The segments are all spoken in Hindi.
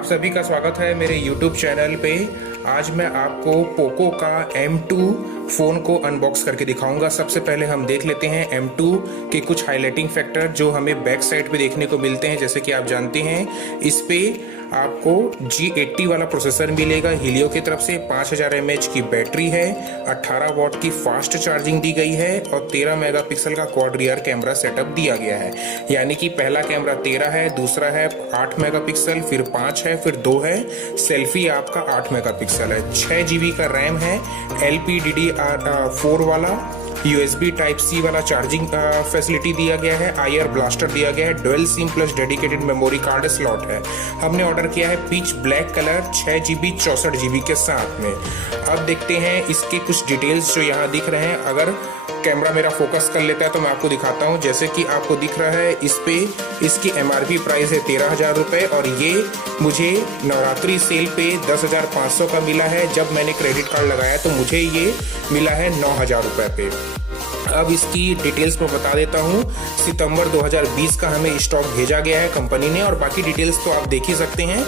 आप सभी का स्वागत है मेरे YouTube चैनल पे। आज मैं आपको पोको का M2 फ़ोन को अनबॉक्स करके दिखाऊंगा। सबसे पहले हम देख लेते हैं M2 के कुछ हाईलाइटिंग फैक्टर जो हमें बैक साइड पे देखने को मिलते हैं। जैसे कि आप जानते हैं इस पे आपको G80 वाला प्रोसेसर मिलेगा हीलियो की तरफ से, 5000 mAh की बैटरी है, 18 वॉट की फास्ट चार्जिंग दी गई है और 13 मेगापिक्सल का क्वाड रियर कैमरा सेटअप दिया गया है। यानी कि पहला कैमरा 13 है, दूसरा है 8 मेगापिक्सल, फिर 5 है, फिर 2 है, सेल्फी आपका 8 मेगापिक्सल है। 6 GB का रैम है, LPDDR4 वाला, USB टाइप C वाला चार्जिंग फैसिलिटी दिया गया है, IR ब्लास्टर दिया गया है, dual SIM plus dedicated memory card slot है। हमने ऑर्डर किया है peach black colour 6 GB 64 GB के साथ में। अब देखते हैं इसके कुछ डिटेल्स जो यहाँ दिख रहे हैं। अगर कैमरा मेरा फोकस कर लेता है तो मैं आपको दिखाता हूँ। जैसे कि आपको दिख रहा है इस पे इसकी MRP प्राइस है 13,000 रुपये और ये मुझे नवरात्रि सेल पे 10,500 का मिला है। जब मैंने क्रेडिट कार्ड लगाया तो मुझे ये मिला है 9,000 रुपये पे। अब इसकी डिटेल्स मैं बता देता हूँ। सितंबर 2020 का हमें स्टॉक भेजा गया है कंपनी ने और बाकी डिटेल्स तो आप देख ही सकते हैं।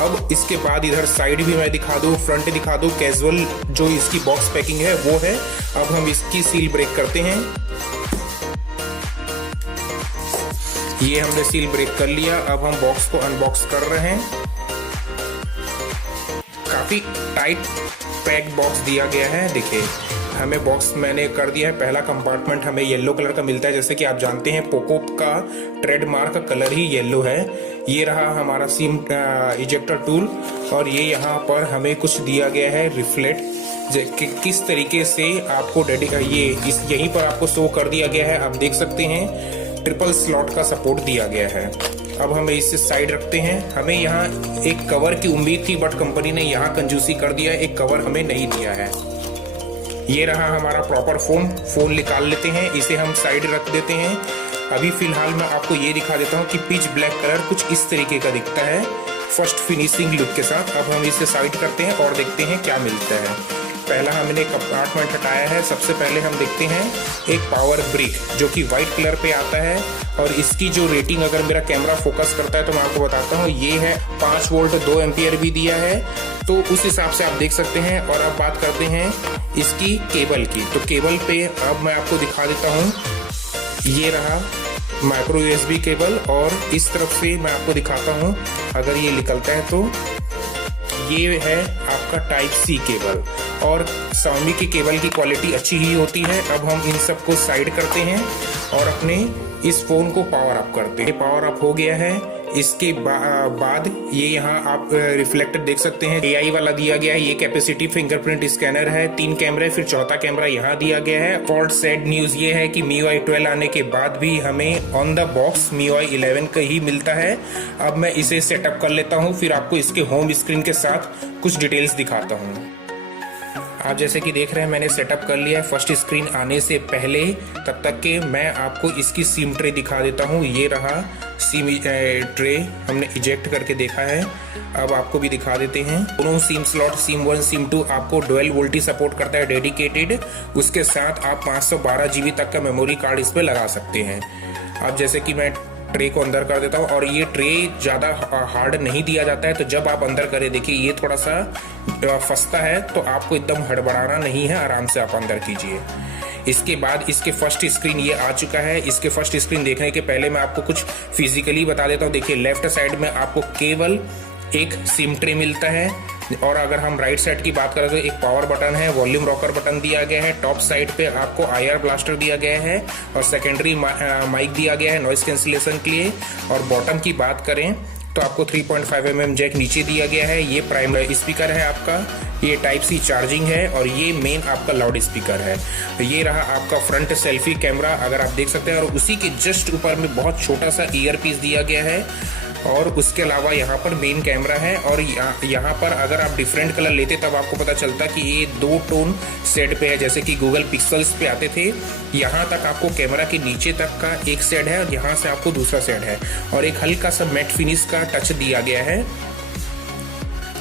अब इसके बाद इधर साइड भी मैं दिखा दूँ, फ्रंट दिखा दूँ, कैजुअल जो इसकी बॉक्स पैकिंग है वो है। अब हम इसकी सील ब्रेक करते हैं। ये हमने सील ब्रेक कर लिया। अब हम बॉक्स को अनबॉक्स कर रहे हैं। काफी टाइट पैक बॉक्स दिया गया है। देखिए हमें बॉक्स मैंने कर दिया है। पहला कंपार्टमेंट हमें येलो कलर का मिलता है। जैसे कि आप जानते हैं पोको का ट्रेडमार्क का कलर ही येलो है। ये रहा हमारा सिम इजेक्टर टूल और ये यहाँ पर हमें कुछ दिया गया है रिफ्लेक्ट कि किस तरीके से आपको यहीं पर आपको शो कर दिया गया है। आप देख सकते हैं ट्रिपल स्लॉट का सपोर्ट दिया गया है। अब हम इसे साइड रखते हैं। हमें यहाँ एक कवर की उम्मीद थी बट कंपनी ने यहाँ कंजूसी कर दिया है, एक कवर हमें नहीं दिया है। ये रहा हमारा प्रॉपर फोन निकाल लेते हैं, इसे हम साइड रख देते हैं। अभी फिलहाल मैं आपको ये दिखा देता हूँ कि पिच ब्लैक कलर कुछ इस तरीके का दिखता है फर्स्ट फिनिशिंग लुक के साथ। अब हम इसे साइड करते हैं और देखते हैं क्या मिलता है। पहला हमने कंपार्टमेंट हटाया है। सबसे पहले हम देखते हैं एक पावर ब्रिक जो कि व्हाइट कलर पे आता है और इसकी जो रेटिंग अगर मेरा कैमरा फोकस करता है तो मैं आपको बताता हूँ। ये है 5 वोल्ट 2 एम्पियर भी दिया है, तो उस हिसाब से आप देख सकते हैं। और अब बात करते हैं इसकी केबल की। तो केबल पे अब मैं आपको दिखा देता हूँ। ये रहा माइक्रो USB केबल और इस तरफ से मैं आपको दिखाता हूँ। अगर ये निकलता है तो ये है आपका टाइप C केबल और Xiaomi की केबल की क्वालिटी अच्छी ही होती है। अब हम इन सब को साइड करते हैं और अपने इस फोन को पावर अप करते हैं। पावर अप हो गया है। इसके बाद ये यहाँ आप रिफ्लेक्टर देख सकते हैं, AI वाला दिया गया है। ये कैपेसिटी फिंगरप्रिंट स्कैनर है, 3 कैमरे, फिर चौथा कैमरा यहाँ दिया गया है। और सैड न्यूज ये है कि MIUI 12 आने के बाद भी हमें ऑन द बॉक्स MIUI 11 का ही मिलता है। अब मैं इसे सेटअप कर लेता हूँ, फिर आपको इसके होम स्क्रीन के साथ कुछ डिटेल्स दिखाता हूँ। आप जैसे कि देख रहे हैं मैंने सेटअप कर लिया है। फर्स्ट स्क्रीन आने से पहले तब तक के मैं आपको इसकी सिम ट्रे दिखा देता हूँ। ये रहा सिम ट्रे, हमने इजेक्ट करके देखा है। अब आपको भी दिखा देते हैं। दोनों सिम स्लॉट सिम 1 सिम 2 आपको डुअल वोल्टी सपोर्ट करता है डेडिकेटेड। उसके साथ आप 512 GB तक का मेमोरी कार्ड इस पे लगा सकते हैं। अब जैसे कि मैं ट्रे को अंदर कर देता हूँ और ये ट्रे ज़्यादा हार्ड नहीं दिया जाता है, तो जब आप अंदर करें देखिए ये थोड़ा सा फंसता है, तो आपको एकदम हड़बड़ाना नहीं है, आराम से आप अंदर कीजिए। इसके बाद इसके फर्स्ट स्क्रीन ये आ चुका है। इसके फर्स्ट स्क्रीन देखने के पहले मैं आपको कुछ फिजिकली बता देता हूँ। देखिए लेफ्ट साइड में आपको केवल एक सिम ट्रे मिलता है और अगर हम राइट साइड की बात करें तो एक पावर बटन है, वॉल्यूम रॉकर बटन दिया गया है। टॉप साइड पे आपको IR ब्लास्टर दिया गया है और सेकेंडरी माइक दिया गया है नॉइस कैंसिलेशन के लिए। और बॉटम की बात करें तो आपको 3.5 mm जैक नीचे दिया गया है। ये प्राइमरी स्पीकर है आपका, ये टाइप C चार्जिंग है और ये मेन आपका लाउड स्पीकर है। तो ये रहा आपका फ्रंट सेल्फी कैमरा, अगर आप देख सकते हैं। और उसी के जस्ट ऊपर में बहुत छोटा सा ईयर पीस दिया गया है और उसके अलावा यहाँ पर मेन कैमरा है। और यहाँ पर अगर आप डिफरेंट कलर लेते तब आपको पता चलता कि ये 2 टोन शेड पे है, जैसे कि गूगल पिक्सल्स पे आते थे। यहाँ तक आपको कैमरा के नीचे तक का एक शेड है और यहाँ से आपको दूसरा शेड है और एक हल्का सा मैट फिनिश का टच दिया गया है।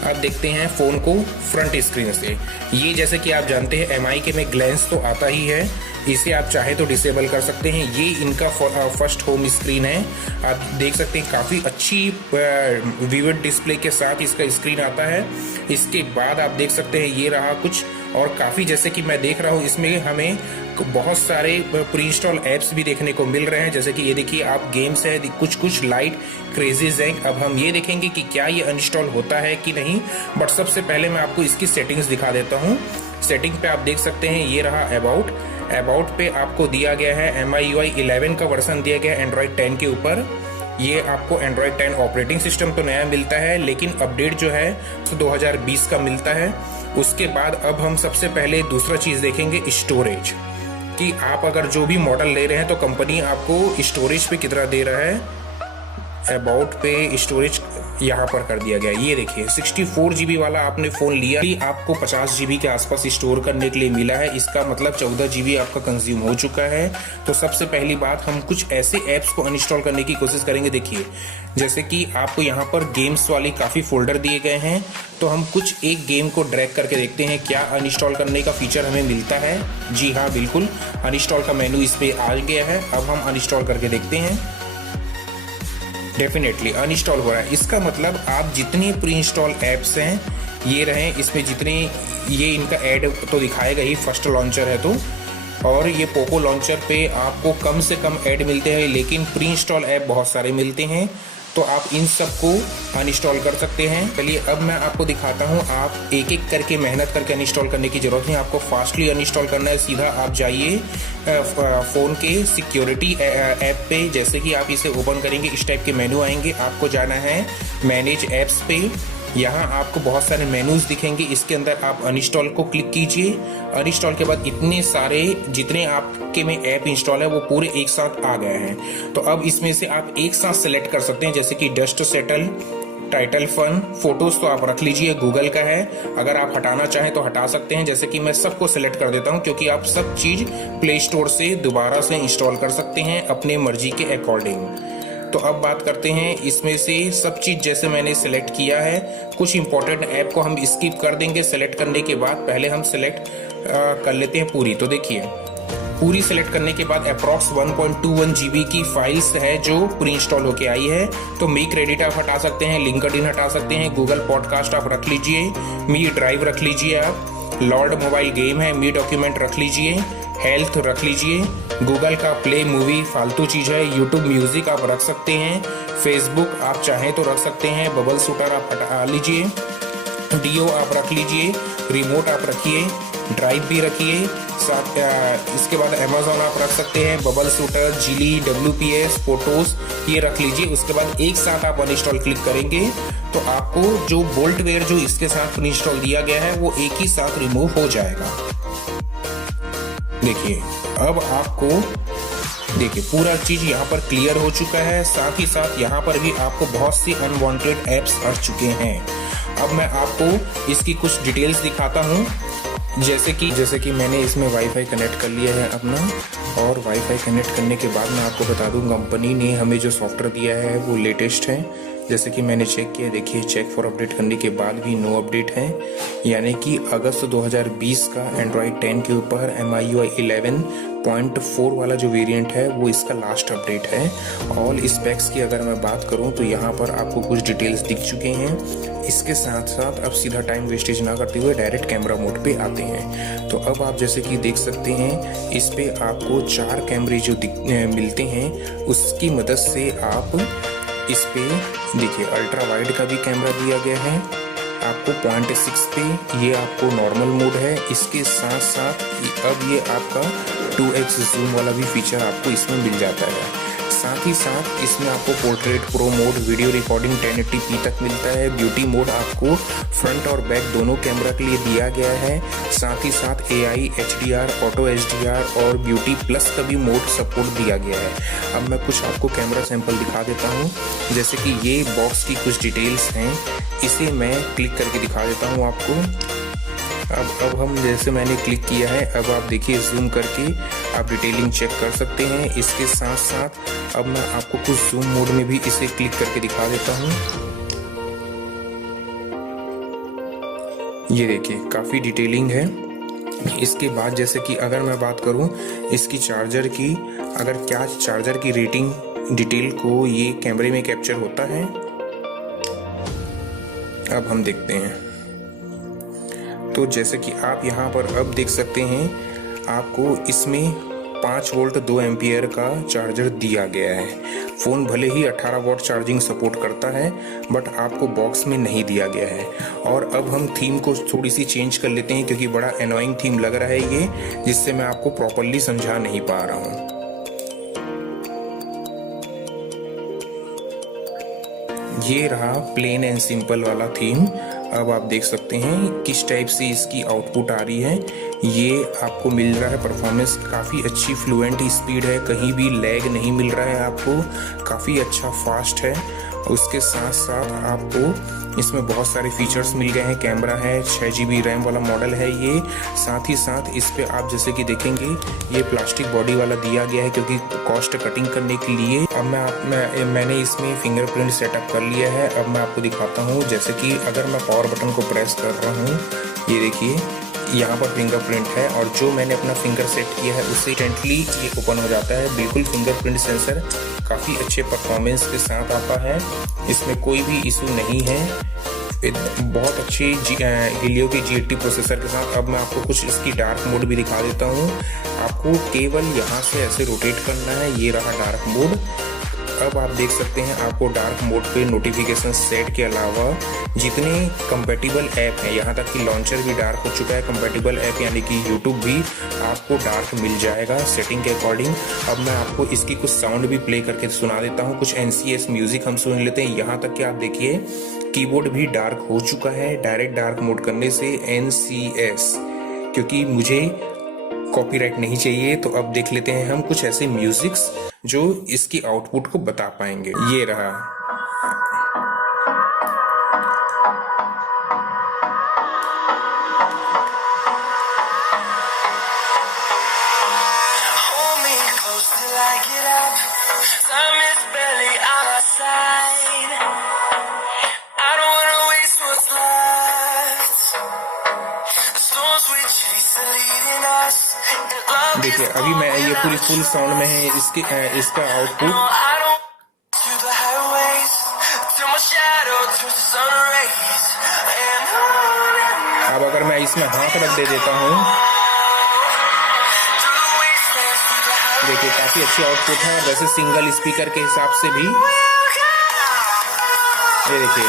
अब देखते हैं फ़ोन को फ्रंट स्क्रीन से। ये जैसे कि आप जानते हैं MI के में ग्लेंस तो आता ही है, इसे आप चाहे तो डिसेबल कर सकते हैं। ये इनका फर्स्ट होम स्क्रीन है। आप देख सकते हैं काफ़ी अच्छी विविड डिस्प्ले के साथ इसका स्क्रीन आता है। इसके बाद आप देख सकते हैं ये रहा कुछ, और काफ़ी जैसे कि मैं देख रहा हूँ इसमें हमें बहुत सारे प्री इंस्टॉल ऐप्स भी देखने को मिल रहे हैं। जैसे कि ये देखिए आप गेम्स है, कुछ लाइट क्रेजीज हैं। अब हम ये देखेंगे कि क्या ये अनइंस्टॉल होता है कि नहीं, बट सबसे पहले मैं आपको इसकी सेटिंग्स दिखा देता हूँ। सेटिंग पे आप देख सकते हैं ये रहा अबाउट पे आपको दिया गया है MIUI 11 का वर्जन दिया गया है एंड्रॉयड 10 के ऊपर। ये आपको एंड्रॉयड 10 ऑपरेटिंग सिस्टम तो नया मिलता है, लेकिन अपडेट जो है तो 2020 का मिलता है। उसके बाद अब हम सबसे पहले दूसरा चीज़ देखेंगे स्टोरेज, कि आप अगर जो भी मॉडल ले रहे हैं तो कंपनी आपको स्टोरेज पे कितना दे रहा है। अबाउट पे स्टोरेज यहाँ पर कर दिया गया, ये देखिए 64 GB वाला आपने फ़ोन लिया, आपको 50 GB के आसपास स्टोर करने के लिए मिला है। इसका मतलब 14 GB आपका कंज्यूम हो चुका है। तो सबसे पहली बात, हम कुछ ऐसे ऐप्स को अनइंस्टॉल करने की कोशिश करेंगे। देखिए जैसे कि आपको यहाँ पर गेम्स वाली काफ़ी फोल्डर दिए गए हैं, तो हम कुछ एक गेम को ड्रैग करके देखते हैं क्या अनइंस्टॉल करने का फीचर हमें मिलता है। जी हाँ, बिल्कुल अनइंस्टॉल का मेनू इस पर आ गया है। अब हम अनइंस्टॉल करके देखते हैं। डेफिनेटली अनइंस्टॉल हो रहा है। इसका मतलब आप जितने प्री इंस्टॉल ऐप्स हैं ये रहे, इसमें जितने ये इनका ऐड तो दिखाएगा ही, फर्स्ट लॉन्चर है तो, और ये पोको लॉन्चर पे आपको कम से कम ऐड मिलते हैं, लेकिन प्री इंस्टॉल ऐप बहुत सारे मिलते हैं। तो आप इन सबको अनइंस्टॉल कर सकते हैं। चलिए अब मैं आपको दिखाता हूँ। आप एक एक करके मेहनत करके अनइंस्टॉल करने की जरूरत नहीं, आपको फास्टली अनइंस्टॉल करना है। सीधा आप जाइए फ़ोन के सिक्योरिटी ऐप पे। जैसे कि आप इसे ओपन करेंगे इस टाइप के मेनू आएंगे, आपको जाना है मैनेज ऐप्स पे। यहाँ आपको बहुत सारे मेनूज दिखेंगे, इसके अंदर आप अनइंस्टॉल को क्लिक कीजिए। अनइंस्टॉल के बाद इतने सारे जितने आपके में ऐप इंस्टॉल है वो पूरे एक साथ आ गए हैं। तो अब इसमें से आप एक साथ सेलेक्ट कर सकते हैं, जैसे कि dust settle, title fun, photos तो आप रख लीजिए, गूगल का है। अगर आप हटाना चाहें तो हटा सकते हैं, जैसे कि मैं सबको सिलेक्ट कर देता हूं, क्योंकि आप सब चीज प्ले स्टोर से दोबारा से इंस्टॉल कर सकते हैं अपने मर्जी के अकॉर्डिंग। तो अब बात करते हैं इसमें से सब चीज जैसे मैंने सिलेक्ट किया है। कुछ इंपॉर्टेंट ऐप को हम स्किप कर देंगे सिलेक्ट करने के बाद। पहले हम सिलेक्ट कर लेते हैं पूरी। तो देखिए पूरी सिलेक्ट करने के बाद अप्रॉक्स 1.21 GB की फाइल्स है जो प्री इंस्टॉल होके आई है। तो मी क्रेडिट आप हटा सकते हैं, लिंक्डइन हटा सकते हैं, गूगल पॉडकास्ट आप रख लीजिए, मी ड्राइव रख लीजिए, आप लॉर्ड मोबाइल गेम है, मी डॉक्यूमेंट रख लीजिए, हेल्थ रख लीजिए, गूगल का प्ले मूवी फालतू चीज़ है, यूट्यूब म्यूजिक आप रख सकते हैं, फेसबुक आप चाहें तो रख सकते हैं, बबल शूटर आप हटा लीजिए, डीओ आप रख लीजिए, रिमोट आप रखिए, ड्राइव भी रखिए साथ। इसके बाद अमेजोन आप रख सकते हैं, बबल शूटर, जिली, WPS, फोटोज ये रख लीजिए। उसके बाद एक साथ आप अनइंस्टॉल क्लिक करेंगे तो आपको जो बोल्टवेयर जो इसके साथ इंस्टॉल दिया गया है वो एक ही साथ रिमूव हो जाएगा। देखिए अब आपको देखिए पूरा चीज यहाँ पर क्लियर हो चुका है। साथ ही साथ यहाँ पर भी आपको बहुत सी अनवांटेड एप्स आ चुके हैं। अब मैं आपको इसकी कुछ डिटेल्स दिखाता हूँ। जैसे कि मैंने इसमें वाईफाई कनेक्ट कर लिया है अपना, और वाईफाई कनेक्ट करने के बाद मैं आपको बता दूं कंपनी ने हमें जो सॉफ्टवेयर दिया है वो लेटेस्ट है। जैसे कि मैंने चेक किया, देखिए चेक फॉर अपडेट करने के बाद भी नो अपडेट है, यानी कि अगस्त 2020 का एंड्रॉयड 10 के ऊपर MIUI 11.4 वाला जो वेरिएंट है वो इसका लास्ट अपडेट है। ऑल स्पेक्स की अगर मैं बात करूं तो यहाँ पर आपको कुछ डिटेल्स दिख चुके हैं। इसके साथ साथ अब सीधा टाइम वेस्टेज ना करते हुए डायरेक्ट कैमरा मोड पे आते हैं। तो अब आप जैसे कि देख सकते हैं इस पे आपको 4 कैमरे जो मिलते हैं, उसकी मदद से आप इस पे देखिए अल्ट्रा वाइड का भी कैमरा दिया गया है आपको 0.6 पे, ये आपको नॉर्मल मोड है। इसके साथ साथ अब ये आपका 2x जूम वाला भी फीचर आपको इसमें मिल जाता है। साथ ही साथ इसमें आपको portrait pro mode, video recording 1080p तक मिलता है। ब्यूटी मोड आपको फ्रंट और बैक दोनों कैमरा के लिए दिया गया है। साथ ही साथ AI, HDR, ऑटो HDR और ब्यूटी प्लस का भी मोड सपोर्ट दिया गया है। अब मैं कुछ आपको कैमरा सैंपल दिखा देता हूँ। जैसे कि ये बॉक्स की कुछ डिटेल्स हैं, इसे मैं क्लिक करके दिखा देता हूँ आपको। अब हम जैसे मैंने क्लिक किया है, अब आप देखिए जूम करके आप डिटेलिंग चेक कर सकते हैं। इसके साथ साथ अब मैं आपको कुछ जूम मोड में भी इसे क्लिक करके दिखा देता हूँ। ये देखिए काफ़ी डिटेलिंग है। इसके बाद जैसे कि अगर मैं बात करूं इसकी चार्जर की, अगर क्या चार्जर की रेटिंग डिटेल को ये कैमरे में कैप्चर होता है, अब हम देखते हैं। तो जैसे कि आप यहाँ पर अब देख सकते हैं, आपको इसमें 5 वोल्ट 2 एम्पियर का चार्जर दिया गया है। फ़ोन भले ही 18 वॉट चार्जिंग सपोर्ट करता है, बट आपको बॉक्स में नहीं दिया गया है। और अब हम थीम को थोड़ी सी चेंज कर लेते हैं, क्योंकि बड़ा एनोइंग थीम लग रहा है ये, जिससे मैं आपको प्रॉपरली समझा नहीं पा रहा हूँ। ये रहा प्लेन एंड सिंपल वाला थीम। अब आप देख सकते हैं किस टाइप से इसकी आउटपुट आ रही है। ये आपको मिल रहा है परफॉर्मेंस काफ़ी अच्छी, फ्लुएंट स्पीड है, कहीं भी लैग नहीं मिल रहा है आपको, काफ़ी अच्छा फास्ट है। उसके साथ साथ आपको इसमें बहुत सारे फीचर्स मिल गए हैं। कैमरा है, 6 GB रैम वाला मॉडल है ये। साथ ही साथ इस पे आप जैसे कि देखेंगे ये प्लास्टिक बॉडी वाला दिया गया है, क्योंकि कॉस्ट कटिंग करने के लिए। अब मैंने इसमें फिंगरप्रिंट सेटअप कर लिया है। अब मैं आपको दिखाता हूँ। जैसे कि अगर मैं पावर बटन को प्रेस कर रहा हूँ, ये देखिए यहाँ पर फिंगरप्रिंट है, और जो मैंने अपना फिंगर सेट किया है उससे इंस्टेंटली ये ओपन हो जाता है। बिल्कुल फिंगरप्रिंट सेंसर काफ़ी अच्छे परफॉर्मेंस के साथ आता है, इसमें कोई भी इशू नहीं है। बहुत अच्छी हीलियो की G80 प्रोसेसर के साथ। अब मैं आपको कुछ इसकी डार्क मोड भी दिखा देता हूँ। आपको केवल यहाँ से ऐसे रोटेट करना है, ये रहा डार्क मोड। अब आप देख सकते हैं आपको डार्क मोड पे नोटिफिकेशन सेट के अलावा जितने कंपैटिबल ऐप हैं, यहाँ तक कि लॉन्चर भी डार्क हो चुका है। कंपैटिबल ऐप यानी कि यूट्यूब भी आपको डार्क मिल जाएगा सेटिंग के अकॉर्डिंग। अब मैं आपको इसकी कुछ साउंड भी प्ले करके सुना देता हूँ। कुछ NCS म्यूजिक हम सुन लेते हैं। यहाँ तक कि आप देखिए कीबोर्ड भी डार्क हो चुका है डायरेक्ट डार्क मोड करने से, NCS, क्योंकि मुझे कॉपीराइट नहीं चाहिए। तो अब देख लेते हैं हम कुछ ऐसे म्यूजिक्स जो इसकी आउटपुट को बता पाएंगे। ये रहा, देखिए अभी मैं ये पूरी फुल साउंड में है इसका आउटपुट। अब अगर मैं इसमें हाथ रख दे देता हूँ, देखिए काफी अच्छी आउटपुट है। वैसे सिंगल स्पीकर के हिसाब से भी ये देखिए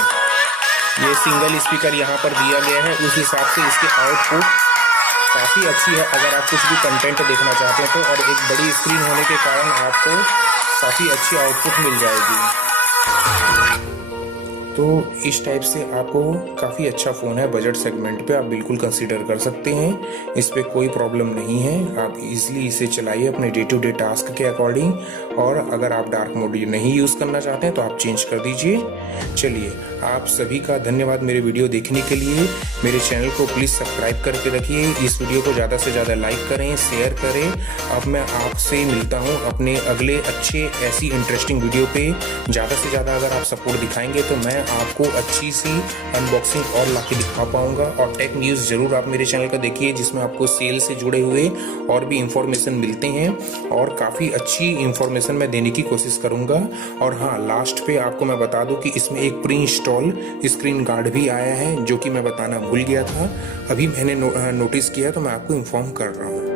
ये सिंगल स्पीकर यहाँ पर दिया गया है, उस हिसाब से इसकी आउटपुट काफ़ी अच्छी है। अगर आप कुछ भी कंटेंट देखना चाहते हैं तो, और एक बड़ी स्क्रीन होने के कारण आपको काफ़ी अच्छी आउटपुट मिल जाएगी। तो इस टाइप से आपको काफ़ी अच्छा फ़ोन है। बजट सेगमेंट पे आप बिल्कुल कंसीडर कर सकते हैं, इस पे कोई प्रॉब्लम नहीं है। आप इजीली इसे चलाइए अपने डे टू डे टास्क के अकॉर्डिंग। और अगर आप डार्क मोड नहीं यूज़ करना चाहते हैं तो आप चेंज कर दीजिए। चलिए, आप सभी का धन्यवाद मेरे वीडियो देखने के लिए। मेरे चैनल को प्लीज़ सब्सक्राइब करके रखिए। इस वीडियो को ज़्यादा से ज़्यादा लाइक करें, शेयर करें। अब मैं आपसे मिलता हूँ अपने अगले अच्छे ऐसी इंटरेस्टिंग वीडियो पे। ज़्यादा से ज़्यादा अगर आप सपोर्ट दिखाएंगे तो मैं आपको अच्छी सी अनबॉक्सिंग और ला के दिखा पाऊंगा। और टेक न्यूज़ जरूर आप मेरे चैनल का देखिए, जिसमें आपको सेल से जुड़े हुए और भी इंफॉर्मेशन मिलते हैं, और काफ़ी अच्छी इंफॉर्मेशन मैं देने की कोशिश करूंगा। और हाँ, लास्ट पे आपको मैं बता दूं कि इसमें एक प्री इंस्टॉल स्क्रीन गार्ड भी आया है, जो कि मैं बताना भूल गया था। अभी मैंने नोटिस किया तो मैं आपको इन्फॉर्म कर रहा हूँ।